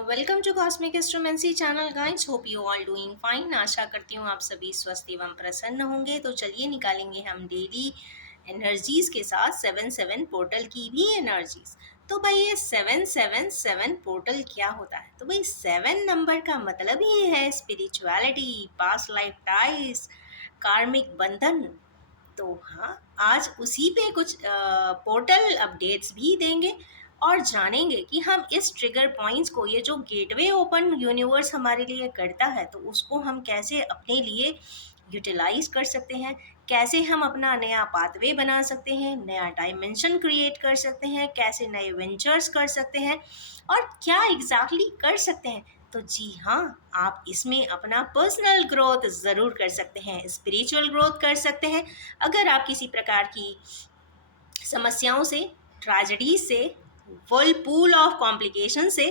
Welcome to cosmic astromancy channel guys. Hope you all doing fine. आशा करती हूँ आप सभी स्वस्थ एवं प्रसन्न होंगे। तो चलिए निकालेंगे हम डेली एनर्जीज के साथ 7-7 पोर्टल की भी एनर्जीज। तो भाई ये 7-7-7 पोर्टल क्या होता है? तो भाई 7 नंबर का मतलब ही है स्पिरिचुअलिटी, पास्ट लाइफ टाइज, कार्मिक बंधन। तो हाँ, आज उसी पे कुछ पोर्टल अपडेट्स भी देंगे और जानेंगे कि हम इस ट्रिगर पॉइंट्स को, ये जो गेटवे ओपन यूनिवर्स हमारे लिए करता है, तो उसको हम कैसे अपने लिए यूटिलाइज कर सकते हैं, कैसे हम अपना नया पाथवे बना सकते हैं, नया डायमेंशन क्रिएट कर सकते हैं, कैसे नए वेंचर्स कर सकते हैं और क्या एग्जैक्टली कर सकते हैं। तो जी हाँ, आप इसमें अपना पर्सनल ग्रोथ ज़रूर कर सकते हैं, स्पिरिचुअल ग्रोथ कर सकते हैं। अगर आप किसी प्रकार की समस्याओं से, ट्रेजेडी से, वर्लपूल ऑफ कॉम्प्लिकेशन से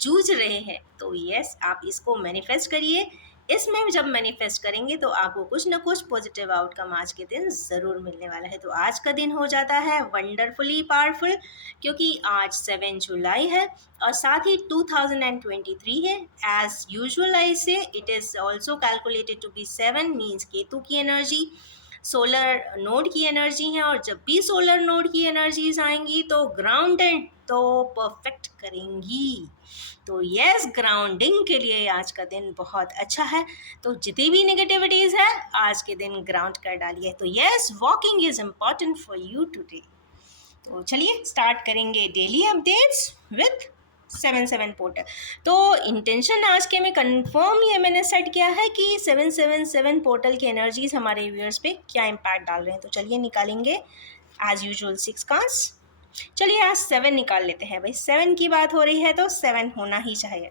जूझ रहे हैं, तो यस, आप इसको मैनिफेस्ट करिए। इसमें जब मैनिफेस्ट करेंगे तो आपको कुछ ना कुछ पॉजिटिव आउटकम आज के दिन ज़रूर मिलने वाला है। तो आज का दिन हो जाता है वंडरफुली पावरफुल, क्योंकि आज 7 जुलाई है और साथ ही 2023 है। As usual I say it is also calculated to be 7 means Ketu की एनर्जी, सोलर नोड की एनर्जी है। और जब भी सोलर नोड की एनर्जीज आएंगी तो ग्राउंडेड तो परफेक्ट करेंगी। तो यस, ग्राउंडिंग के लिए आज का दिन बहुत अच्छा है। तो जितनी भी नेगेटिविटीज है आज के दिन ग्राउंड कर डालिए। तो yes, walking is important for you today. तो चलिए स्टार्ट करेंगे डेली अपडेट्स विथ 7-7 पोर्टल। तो इंटेंशन आज के में कंफर्म ये मैंने सेट किया है कि 7-7-7 पोर्टल की एनर्जीज हमारे व्यूअर्स पे क्या इम्पैक्ट डाल रहे हैं। तो चलिए निकालेंगे एज यूजुअल 6 कार्ड्स। चलिए आज 7 निकाल लेते हैं। भाई 7 की बात हो रही है तो 7 होना ही चाहिए।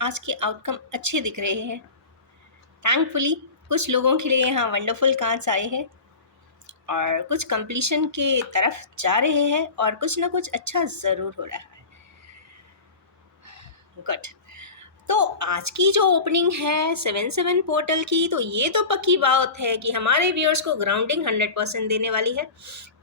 आज के आउटकम अच्छे दिख रहे हैं। थैंकफुली कुछ लोगों के लिए यहाँ वंडरफुल कार्ड्स आए हैं और कुछ कंप्लीशन के तरफ जा रहे हैं और कुछ ना कुछ अच्छा ज़रूर हो रहा है। गुड। तो आज की जो ओपनिंग है 7-7 पोर्टल की, तो ये तो पक्की बात है कि हमारे व्यूअर्स को ग्राउंडिंग 100% देने वाली है,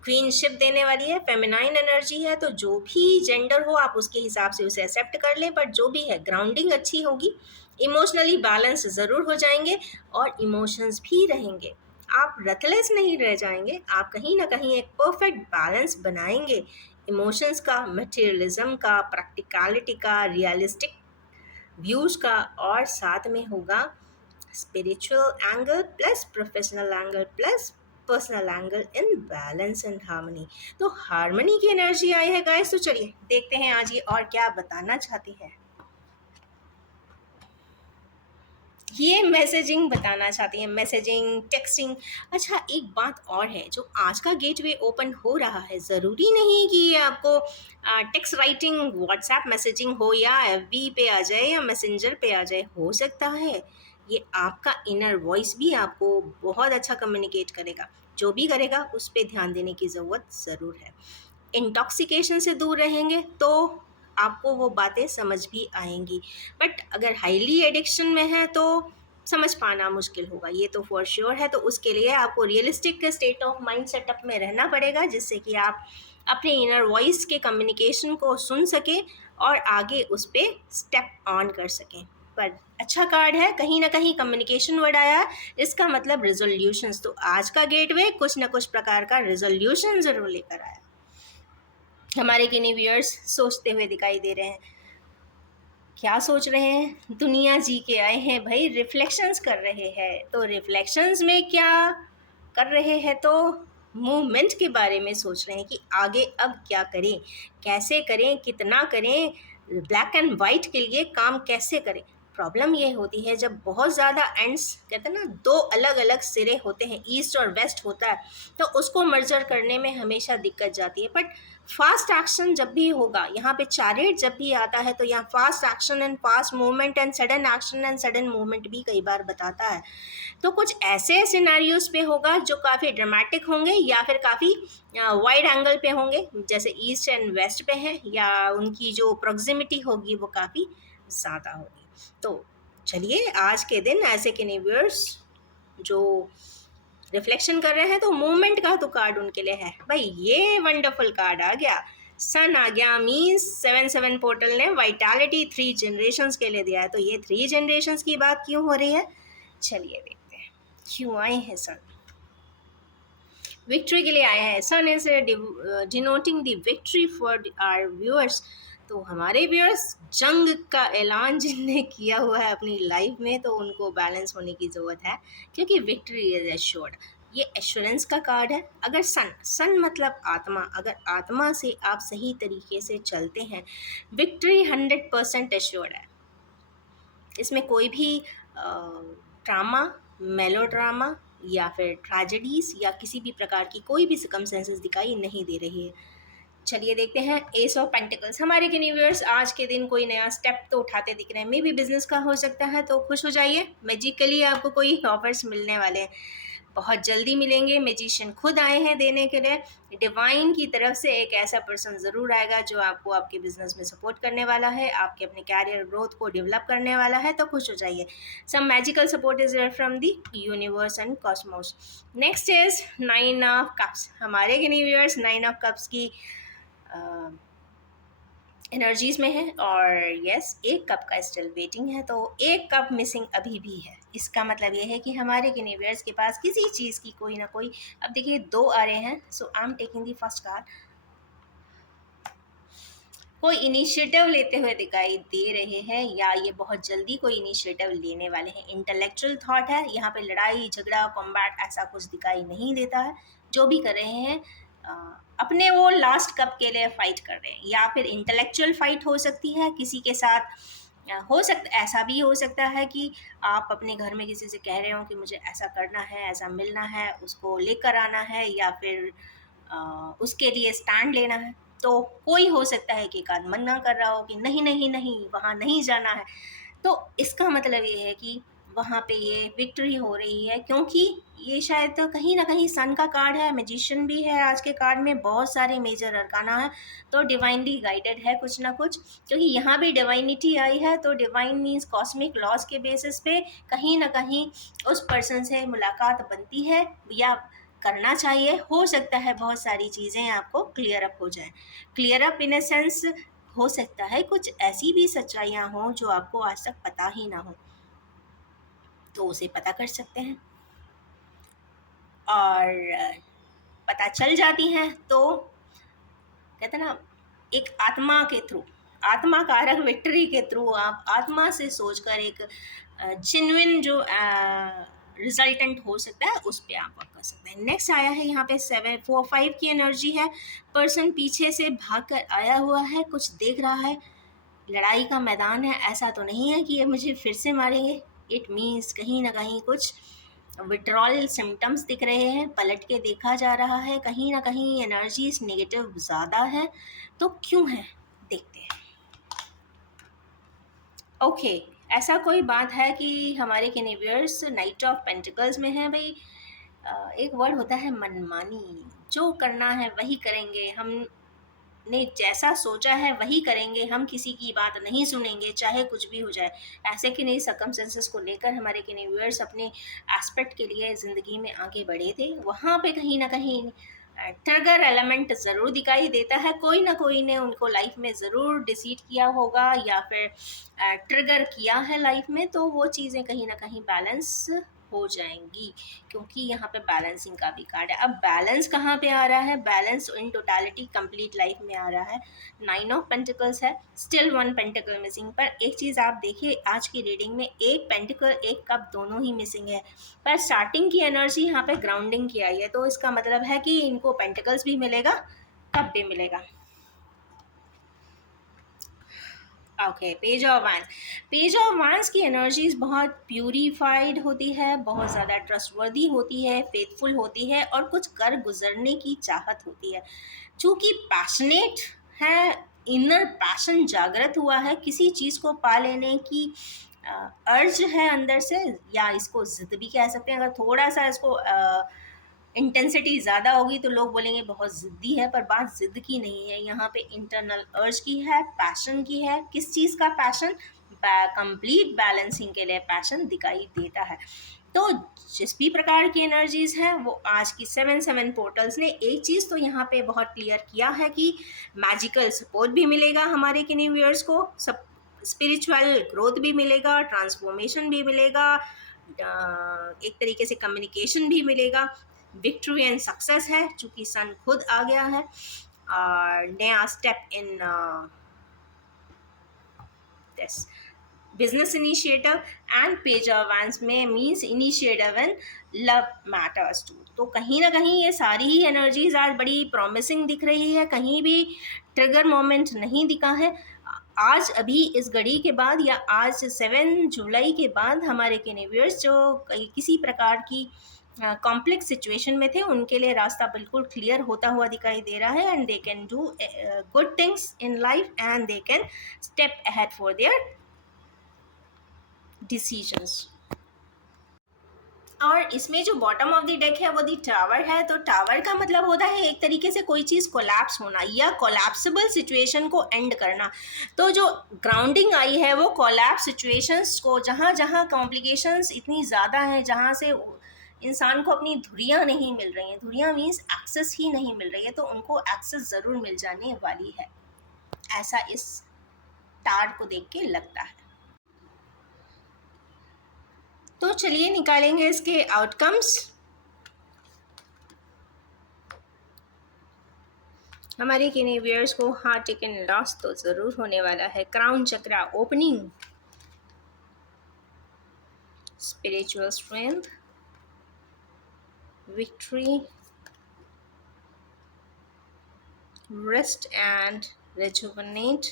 क्वीनशिप देने वाली है, फेमिनाइन एनर्जी है। तो जो भी जेंडर हो आप उसके हिसाब से उसे एक्सेप्ट कर लें, बट जो भी है ग्राउंडिंग अच्छी होगी, इमोशनली बैलेंस ज़रूर हो जाएंगे और इमोशंस भी रहेंगे। आप रथलेस नहीं रह जाएंगे, आप कहीं ना कहीं एक परफेक्ट बैलेंस बनाएंगे इमोशंस का, मटेरियलिज्म का, प्रैक्टिकलिटी का, रियलिस्टिक व्यूज का, और साथ में होगा spiritual angle plus professional angle plus personal angle in balance and harmony. तो हार्मनी की एनर्जी आई है गाइस। तो चलिए देखते हैं आज ये और क्या बताना चाहती है। ये मैसेजिंग बताना चाहती है, मैसेजिंग, टेक्सटिंग। अच्छा, एक बात और है, जो आज का गेटवे ओपन हो रहा है, ज़रूरी नहीं कि ये आपको टेक्स्ट राइटिंग, व्हाट्सएप मैसेजिंग हो या एफबी पे आ जाए या मैसेंजर पे आ जाए। हो सकता है ये आपका इनर वॉइस भी आपको बहुत अच्छा कम्युनिकेट करेगा। जो भी करेगा उस पर ध्यान देने की ज़रूरत ज़रूर है। इंटॉक्सिकेशन से दूर रहेंगे तो आपको वो बातें समझ भी आएंगी, बट अगर हाईली एडिक्शन में है तो समझ पाना मुश्किल होगा, ये तो फॉर श्योर है। तो उसके लिए आपको realistic state of mind setup में रहना पड़ेगा, जिससे कि आप अपने इनर वॉइस के कम्युनिकेशन को सुन सकें और आगे उस पर स्टेप ऑन कर सकें। पर अच्छा कार्ड है, कहीं ना कहीं कम्युनिकेशन वर्ड आया, इसका मतलब रिजोल्यूशंस। तो आज का गेटवे कुछ ना कुछ प्रकार का रिजोल्यूशन ज़रूर लेकर आया। हमारे किन्हीं व्यूअर्स सोचते हुए दिखाई दे रहे हैं। क्या सोच रहे हैं? दुनिया जी के आए हैं भाई, रिफ्लेक्शंस कर रहे हैं। तो रिफ्लेक्शंस में क्या कर रहे हैं? तो मूवमेंट के बारे में सोच रहे हैं कि आगे अब क्या करें, कैसे करें, कितना करें, ब्लैक एंड वाइट के लिए काम कैसे करें। प्रॉब्लम ये होती है जब बहुत ज़्यादा एंड्स, कहते हैं ना, दो अलग अलग सिरे होते हैं, ईस्ट और वेस्ट होता है, तो उसको मर्जर करने में हमेशा दिक्कत जाती है। बट फास्ट एक्शन जब भी होगा, यहाँ पे चैरियट जब भी आता है तो यहाँ fast action and fast movement and sudden action and sudden movement भी कई बार बताता है। तो कुछ ऐसे सिनारियोज पे होगा जो काफ़ी ड्रामेटिक होंगे या फिर काफ़ी वाइड एंगल पे होंगे, जैसे ईस्ट एंड वेस्ट पे है, या उनकी जो प्रॉक्सिमिटी होगी वो काफ़ी ज़्यादा होगी। तो चलिए आज के दिन ऐसे के व्यूअर्स जो रिफ्लेक्शन कर रहे हैं तो मूवमेंट का तो कार्ड उनके लिए है भाई। ये वंडरफुल कार्ड आ गया, सन आ गया, मीन्स 7-7 पोर्टल ने वाइटैलिटी 3 जनरेशन्स के लिए दिया है। तो ये 3 जनरेशन्स की बात क्यों हो रही है, चलिए देखते हैं क्यों आए हैं सन। विक्ट्री के लिए आया है, sun is denoting the victory for our viewers. तो हमारे व्यूअर्स जंग का ऐलान जिनने किया हुआ है अपनी लाइफ में, तो उनको बैलेंस होने की ज़रूरत है क्योंकि विक्ट्री इज एश्योर्ड। ये एश्योरेंस का कार्ड है। अगर सन मतलब आत्मा, अगर आत्मा से आप सही तरीके से चलते हैं, विक्ट्री 100% एश्योर्ड है। इसमें कोई भी ड्रामा, मेलोड्रामा या फिर ट्रेजेडीज या किसी भी प्रकार की कोई भी सर्कमस्टेंसेस दिखाई नहीं दे रही है। चलिए देखते हैं एस ऑफ पेंटिकल्स। हमारे यूनिवर्स आज के दिन कोई नया स्टेप तो उठाते दिख रहे हैं, मे भी बिजनेस का हो सकता है, तो खुश हो जाइए, मैजिकली आपको कोई ऑफर्स मिलने वाले हैं, बहुत जल्दी मिलेंगे। मैजिशियन खुद आए हैं देने के लिए। डिवाइन की तरफ से एक ऐसा पर्सन ज़रूर आएगा जो आपको आपके बिजनेस में सपोर्ट करने वाला है, आपके अपने कैरियर ग्रोथ को डेवलप करने वाला है, तो खुश हो जाइए। Some magical support is from the universe and cosmos. Next is 9 of cups. हमारे यूनिवर्स 9 ऑफ कप्स की एनर्जीज में है और यस, एक कप का स्टिल वेटिंग है, तो एक कप मिसिंग अभी भी है। इसका मतलब ये है कि हमारे यूनिवर्स के पास किसी चीज़ की कोई ना कोई, अब देखिए 2 आ रहे हैं, so I am taking the first card. कोई इनिशिएटिव लेते हुए दिखाई दे रहे हैं या ये बहुत जल्दी कोई इनिशिएटिव लेने वाले हैं। इंटेलेक्चुअल थॉट है यहाँ पे, लड़ाई झगड़ा कॉम्बैट ऐसा कुछ दिखाई नहीं देता है। जो भी कर रहे हैं अपने वो लास्ट कप के लिए फाइट कर रहे हैं, या फिर इंटेलेक्चुअल फाइट हो सकती है किसी के साथ। हो सकता, ऐसा भी हो सकता है कि आप अपने घर में किसी से कह रहे हो कि मुझे ऐसा करना है, ऐसा मिलना है, उसको लेकर आना है, या फिर उसके लिए स्टैंड लेना है। तो कोई हो सकता है कि एक आध मना कर रहा हो कि नहीं नहीं नहीं वहाँ नहीं जाना है। तो इसका मतलब ये है कि वहाँ पे ये विक्ट्री हो रही है, क्योंकि ये शायद तो कहीं ना कहीं सन का कार्ड है, मैजिशियन भी है आज के कार्ड में, बहुत सारे मेजर अरकाना है, तो डिवाइनली गाइडेड है कुछ ना कुछ। क्योंकि यहाँ भी डिवाइनिटी आई है, तो डिवाइन मीन्स कॉस्मिक लॉज के बेसिस पे कहीं ना कहीं उस पर्सन से मुलाकात बनती है या करना चाहिए। हो सकता है बहुत सारी चीज़ें आपको क्लियर अप हो जाएं। Clear up in a sense, हो सकता है कुछ ऐसी भी सच्चाइयाँ हों जो आपको आज तक पता ही ना हो, तो उसे पता कर सकते हैं, और पता चल जाती हैं तो कहते हैं ना, एक आत्मा के थ्रू, आत्मा कारक विक्ट्री के थ्रू आप आत्मा से सोचकर एक जेन्युइन जो रिजल्टेंट हो सकता है उस पर आप वर्क कर सकते हैं। नेक्स्ट आया है यहाँ पे 7-4-5 की एनर्जी है। पर्सन पीछे से भाग कर आया हुआ है, कुछ देख रहा है, लड़ाई का मैदान है, ऐसा तो नहीं है कि ये मुझे फिर से मारेंगे। इट मीन्स कहीं ना कहीं कुछ विड्रॉल सिम्टम्स दिख रहे हैं, पलट के देखा जा रहा है, कहीं ना कहीं एनर्जीज नेगेटिव ज़्यादा है, तो क्यों है देखते हैं। ओके, ऐसा कोई बात है कि हमारे कैनिवियर्स नाइट ऑफ पेंटिकल्स में है भाई। एक वर्ड होता है मनमानी, जो करना है वही करेंगे, हमने जैसा सोचा है वही करेंगे, हम किसी की बात नहीं सुनेंगे चाहे कुछ भी हो जाए। ऐसे कि नहीं, सर्कमस्टेंसेस को लेकर हमारे कैनिवियर्स अपने एस्पेक्ट के लिए ज़िंदगी में आगे बढ़े थे, वहाँ पे कहीं ना कहीं ट्रिगर एलिमेंट ज़रूर दिखाई देता है। कोई ना कोई ने उनको लाइफ में ज़रूर डिसीट किया होगा या फिर ट्रिगर किया है लाइफ में, तो वो चीज़ें कहीं ना कहीं बैलेंस हो जाएंगी, क्योंकि यहाँ पे बैलेंसिंग का भी कार्ड है। अब बैलेंस कहाँ पे आ रहा है, बैलेंस इन टोटालिटी कंप्लीट लाइफ में आ रहा है। 9 ऑफ पेंटिकल्स है, स्टिल 1 पेंटिकल मिसिंग। पर एक चीज़ आप देखिए, आज की रीडिंग में एक पेंटिकल एक कप दोनों ही मिसिंग है, पर स्टार्टिंग की एनर्जी यहाँ पे ग्राउंडिंग की आई है, तो इसका मतलब है कि इनको पेंटिकल्स भी मिलेगा, कप भी मिलेगा। ओके, पेज ऑफ वांस। पेज ऑफ वांस की एनर्जीज बहुत प्यूरीफाइड होती है, बहुत ज़्यादा ट्रस्टवर्दी होती है, फेथफुल होती है, और कुछ कर गुजरने की चाहत होती है। चूँकि पैशनेट है, इनर पैशन जागृत हुआ है, किसी चीज़ को पा लेने की अर्ज है अंदर से, या इसको ज़िद भी कह सकते हैं। अगर थोड़ा सा इसको इंटेंसिटी ज़्यादा होगी तो लोग बोलेंगे बहुत ज़िद्दी है, पर बात ज़िद की नहीं है, यहाँ पे इंटरनल अर्ज की है, पैशन की है। किस चीज़ का पैशन? कंप्लीट बैलेंसिंग के लिए पैशन दिखाई देता है। तो जिस भी प्रकार की एनर्जीज हैं वो आज की 7-7 पोर्टल्स ने एक चीज़ तो यहाँ पे बहुत क्लियर किया है कि मैजिकल सपोर्ट भी मिलेगा हमारे किन्हीं व्यूअर्स को, सब स्पिरिचुअल ग्रोथ भी मिलेगा, ट्रांसफॉर्मेशन भी मिलेगा, एक तरीके से कम्युनिकेशन भी मिलेगा, विक्ट्री एंड सक्सेस है चूँकि सन खुद आ गया है, और नया step in this business initiative and page of wands में means initiative and love matters too। तो कहीं ना कहीं ये सारी ही एनर्जीज आज बड़ी प्रॉमिसिंग दिख रही है, कहीं भी ट्रिगर मोमेंट नहीं दिखा है। आज अभी इस घड़ी के बाद या आज 7 जुलाई के बाद हमारे केनेवियर्स जो किसी प्रकार की कॉम्प्लेक्स सिचुएशन में थे उनके लिए रास्ता बिल्कुल क्लियर होता हुआ दिखाई दे रहा है, and they can do good things in life and they can step ahead for their decisions. और इसमें जो बॉटम ऑफ द डेक है वो दी टावर है, तो टावर का मतलब होता है एक तरीके से कोई चीज़ कोलैप्स होना या कोलैप्सिबल सिचुएशन को एंड करना। तो जो ग्राउंडिंग आई है वो कोलैप्स सिचुएशंस को, जहाँ जहाँ कॉम्प्लिकेशंस इतनी ज़्यादा हैं, जहाँ से इंसान को अपनी धुरियाँ नहीं मिल रही हैं, धुरियाँ मीन्स एक्सेस ही नहीं मिल रही है, तो उनको एक्सेस ज़रूर मिल जाने वाली है, ऐसा इस टार को देख के लगता है। तो चलिए निकालेंगे इसके आउटकम्स। हमारे केनेवियर्स को हार्ट टेकन लॉस तो ज़रूर होने वाला है। Crown chakra opening, spiritual strength, victory, rest and rejuvenate,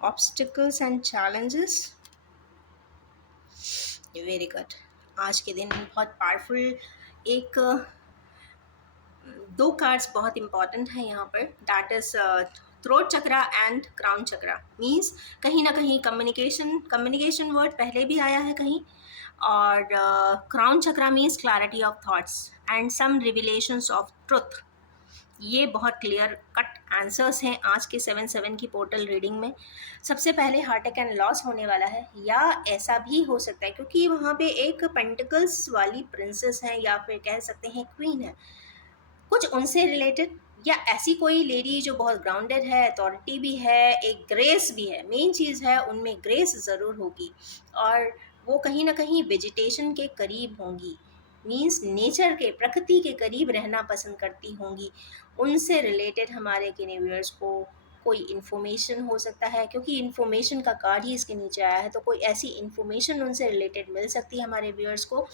obstacles and challenges। Very good. आज के दिन बहुत पावरफुल एक दो कार्ड्स बहुत इंपॉर्टेंट हैं यहाँ पर, that is throat chakra and crown chakra. Means कहीं ना कहीं कम्युनिकेशन वर्ड पहले भी आया है कहीं, और crown chakra means clarity of thoughts and some revelations of truth. ये बहुत क्लियर कट आंसर्स हैं आज के 7-7 की पोर्टल रीडिंग में। सबसे पहले हार्ट अटैक एंड लॉस होने वाला है, या ऐसा भी हो सकता है क्योंकि वहाँ पे एक पेंटिकल्स वाली प्रिंसेस है या फिर कह सकते हैं क्वीन है, कुछ उनसे रिलेटेड, या ऐसी कोई लेडी जो बहुत ग्राउंडेड है, अथॉरिटी भी है, एक ग्रेस भी है। मेन चीज़ है उनमें ग्रेस ज़रूर होगी, और वो कहीं ना कहीं वेजिटेशन के करीब होंगी, मीन्स नेचर के, प्रकृति के करीब रहना पसंद करती होंगी। उनसे रिलेटेड हमारे केनेवियर्स को कोई इन्फॉर्मेशन हो सकता है, क्योंकि इन्फॉर्मेशन का कार्ड ही इसके नीचे आया है, तो कोई ऐसी इन्फॉर्मेशन उनसे रिलेटेड मिल सकती है हमारे व्यूअर्स को,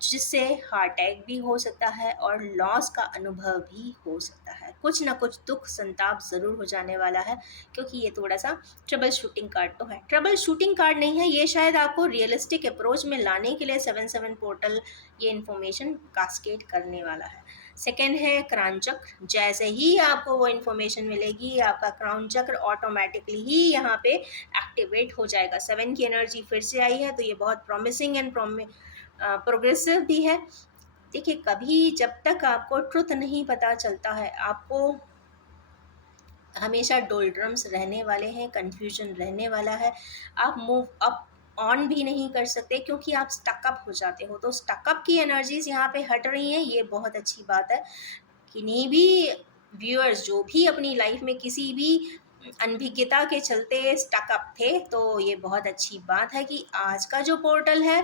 जिससे हार्ट अटैक भी हो सकता है और लॉस का अनुभव भी हो सकता है। कुछ ना कुछ दुख संताप ज़रूर हो जाने वाला है, क्योंकि ये थोड़ा सा ट्रबल शूटिंग कार्ड तो है। ट्रबल शूटिंग कार्ड नहीं है ये, शायद आपको रियलिस्टिक अप्रोच में लाने के लिए 7-7 पोर्टल ये इन्फॉर्मेशन कास्केड करने वाला है। सेकेंड है क्राउन चक्र। जैसे ही आपको वो इन्फॉर्मेशन मिलेगी, आपका क्राउन चक्र ऑटोमेटिकली ही यहाँ पे एक्टिवेट हो जाएगा। 7 की एनर्जी फिर से आई है, तो ये बहुत प्रॉमिसिंग एंड प्रोग्रेसिव भी है। देखिए, कभी जब तक आपको ट्रुथ नहीं पता चलता है, आपको हमेशा डोल्ड्रम्स रहने वाले हैं, कन्फ्यूजन रहने वाला है, आप मूव अप ऑन भी नहीं कर सकते क्योंकि आप स्टकअप हो जाते हो। तो स्टकअप की एनर्जीज यहाँ पे हट रही हैं, ये बहुत अच्छी बात है। किन्हीं भी व्यूअर्स जो भी अपनी लाइफ में किसी भी अनभिज्ञता के चलते स्टकअप थे, तो ये बहुत अच्छी बात है कि आज का जो पोर्टल है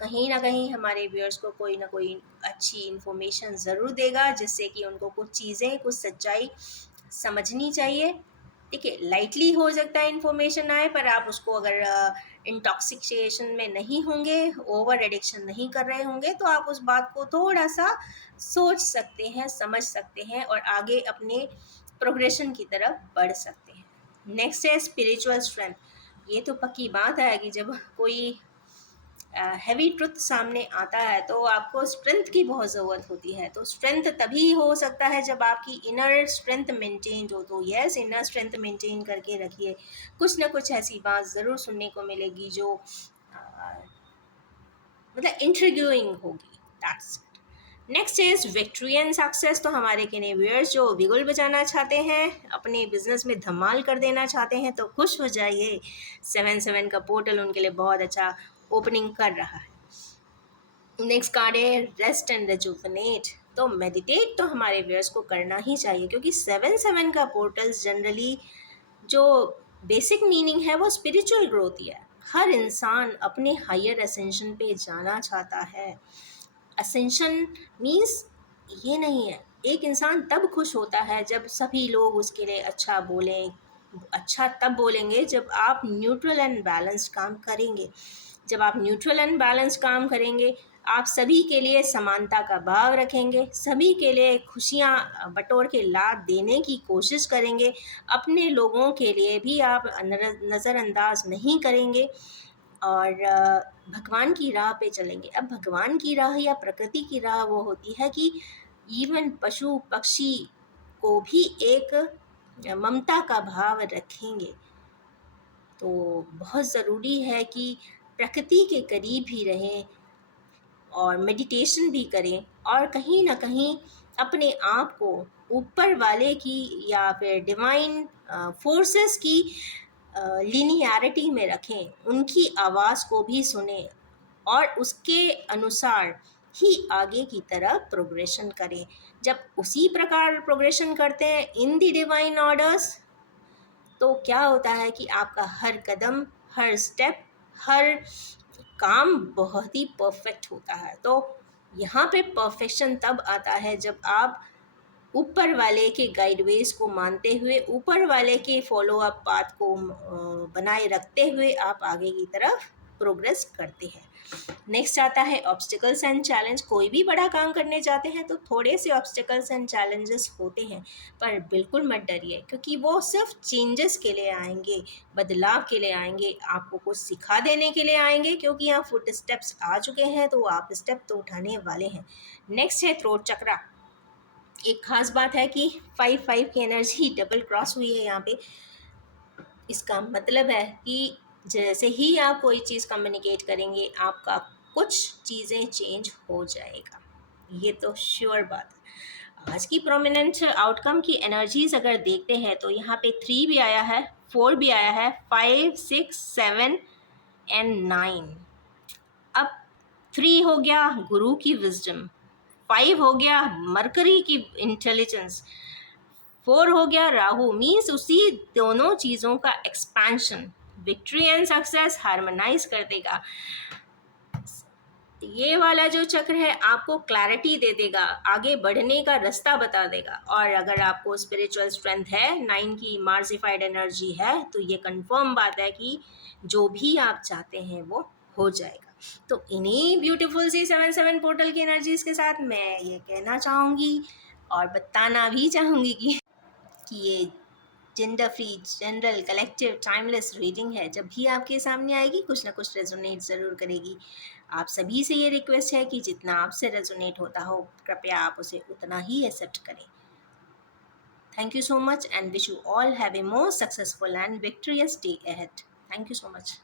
कहीं ना कहीं हमारे व्यूअर्स को कोई ना कोई अच्छी इन्फॉर्मेशन ज़रूर देगा, जिससे कि उनको कुछ चीज़ें, कुछ सच्चाई समझनी चाहिए। देखिए, लाइटली हो सकता है इन्फॉर्मेशन आए, पर आप उसको अगर इंटॉक्सिकेशन में नहीं होंगे, ओवर एडिक्शन नहीं कर रहे होंगे, तो आप उस बात को थोड़ा सा सोच सकते हैं, समझ सकते हैं और आगे अपने प्रोग्रेशन की तरफ बढ़ सकते हैं। नेक्स्ट है स्पिरिचुअल स्ट्रेंथ। ये तो पक्की बात है कि जब कोई हैवी ट्रुथ सामने आता है तो आपको स्ट्रेंथ की बहुत ज़रूरत होती है। तो स्ट्रेंथ तभी हो सकता है जब आपकी इनर स्ट्रेंथ मेंटेन हो। तो यस, इनर स्ट्रेंथ मेंटेन करके रखिए, कुछ ना कुछ ऐसी बात ज़रूर सुनने को मिलेगी जो मतलब इंट्रिग्यूइंग होगी। That's it. Next is victory and success. तो हमारे केनेवियर्स जो बिगुल बजाना चाहते हैं, अपने बिजनेस में धमाल कर देना चाहते हैं, तो खुश हो जाइए, 7-7 का पोर्टल उनके लिए बहुत अच्छा ओपनिंग कर रहा है। नेक्स्ट कार्ड है रेस्ट एंड रेजुविनेट। तो मेडिटेट तो हमारे व्यूअर्स को करना ही चाहिए, क्योंकि 7-7 का पोर्टल्स जनरली जो बेसिक मीनिंग है वो स्पिरिचुअल ग्रोथ ही है। हर इंसान अपने हायर असेंशन पे जाना चाहता है। असेंशन मीन्स ये नहीं है, एक इंसान तब खुश होता है जब सभी लोग उसके लिए अच्छा बोलें। अच्छा तब बोलेंगे जब आप न्यूट्रल एंड बैलेंस्ड काम करेंगे। जब आप न्यूट्रल एंड बैलेंस काम करेंगे, आप सभी के लिए समानता का भाव रखेंगे, सभी के लिए खुशियाँ बटोर के ला देने की कोशिश करेंगे, अपने लोगों के लिए भी आप नज़रअंदाज नहीं करेंगे, और भगवान की राह पे चलेंगे। अब भगवान की राह या प्रकृति की राह वो होती है कि इवन पशु पक्षी को भी एक ममता का भाव रखेंगे। तो बहुत ज़रूरी है कि प्रकृति के करीब ही रहें और मेडिटेशन भी करें, और कहीं ना कहीं अपने आप को ऊपर वाले की या फिर डिवाइन फोर्सेस की लिनियरिटी में रखें, उनकी आवाज़ को भी सुने और उसके अनुसार ही आगे की तरफ प्रोग्रेशन करें। जब उसी प्रकार प्रोग्रेशन करते हैं इन द डिवाइन ऑर्डर्स, तो क्या होता है कि आपका हर कदम, हर स्टेप, हर काम बहुत ही परफेक्ट होता है। तो यहाँ पे परफेक्शन तब आता है जब आप ऊपर वाले के गाइडवेज को मानते हुए, ऊपर वाले के फॉलो अप पाथ को बनाए रखते हुए आप आगे की तरफ प्रोग्रेस करते हैं। नेक्स्ट आता है ऑब्स्टिकल्स एंड चैलेंज। कोई भी बड़ा काम करने जाते हैं तो थोड़े से ऑब्स्टिकल्स एंड चैलेंजेस होते हैं, पर बिल्कुल मत डरिए, क्योंकि वो सिर्फ चेंजेस के लिए आएंगे, बदलाव के लिए आएंगे, आपको कुछ सिखा देने के लिए आएंगे, क्योंकि यहाँ फुट स्टेप्स आ चुके हैं तो आप स्टेप तो उठाने वाले हैं। नेक्स्ट है थ्रोट चक्रा। एक खास बात है कि 5-5 की एनर्जी डबल क्रॉस हुई है यहाँ पे। इसका मतलब है कि जैसे ही आप कोई चीज़ कम्युनिकेट करेंगे, आपका कुछ चीज़ें चेंज हो जाएगा, ये तो श्योर बात है। आज की प्रोमिनेंट आउटकम की एनर्जीज अगर देखते हैं तो यहाँ पे 3 भी आया है, 4 भी आया है, 5, 6, 7 एंड 9। अब 3 हो गया गुरु की विजडम, 5 हो गया मरकरी की इंटेलिजेंस, 4 हो गया राहु, मीन्स उसी दोनों चीज़ों का expansion, victory and success harmonise कर देगा। ये वाला जो चक्र है आपको क्लैरिटी दे देगा, आगे बढ़ने का रास्ता बता देगा। और अगर आपको स्पिरिचुअल स्ट्रेंथ है, 9 की मार्सिफाइड एनर्जी है, तो ये कंफर्म बात है कि जो भी आप चाहते हैं वो हो जाएगा। तो इन्हीं ब्यूटीफुल सी 7-7 पोर्टल की एनर्जीज के साथ मैं ये कहना चाहूँगी और बताना भी चाहूँगी कि ये gender free, general, collective, timeless reading है। जब भी आपके सामने आएगी कुछ ना कुछ रेजोनेट ज़रूर करेगी। आप सभी से ये रिक्वेस्ट है कि जितना आपसे रेजोनेट होता हो, कृपया आप उसे उतना ही एक्सेप्ट करें। Thank you so much and wish you all have a more successful and victorious day ahead. Thank you so much.